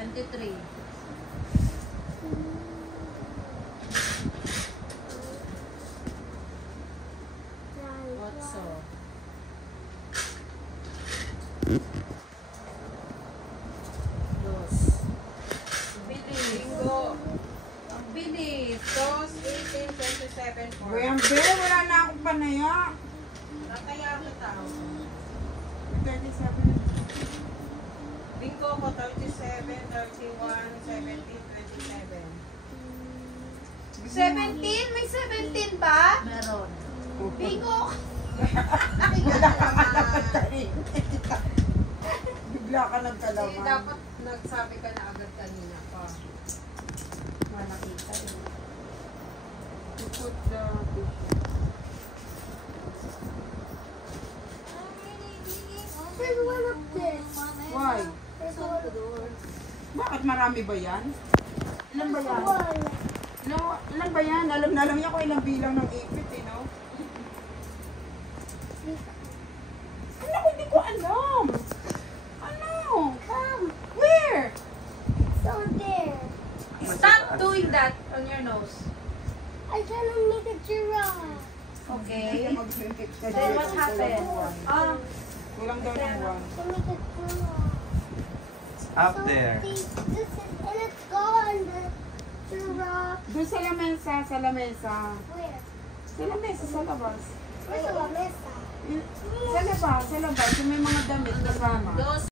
23. Otso. Dos. Bilis. Bingo. Ang bilis. 2, 18, 27, 4. Bembe, wala na akong panaya. Nataya ko tao. 37. Bingo ko 37, 31, 17, 27. 17? May 17 ba? Meron. Bingo! Bigla ka nga nagtarin. Bigla ka Kasi nagkalaman. dapat nagsabi ka na agad kanina pa. Malakita yun. You put the There's one up there. Why? There's one up there. Bakit marami ba yan? Ilan ba yan? One. No, ilan ba yan? Alam na alam niya kung ilang bilang ng ipit eh, no? Ano, hindi ko alam. Ano? Come. Where? So there. Stop doing that on your nose. I trying to make a giraffe. Okay. Mag-sentip ka. Then what happened? Ah, Kulang daw ng one. To make a giraffe. Up So there. This is, and it's gone. The giraffe. Doon sa lamesa, sa lamesa. Where? Sa lamesa, sa labas. Where's the mesa? Sa labas, sa labas. Yung may mga damit kasama. dos.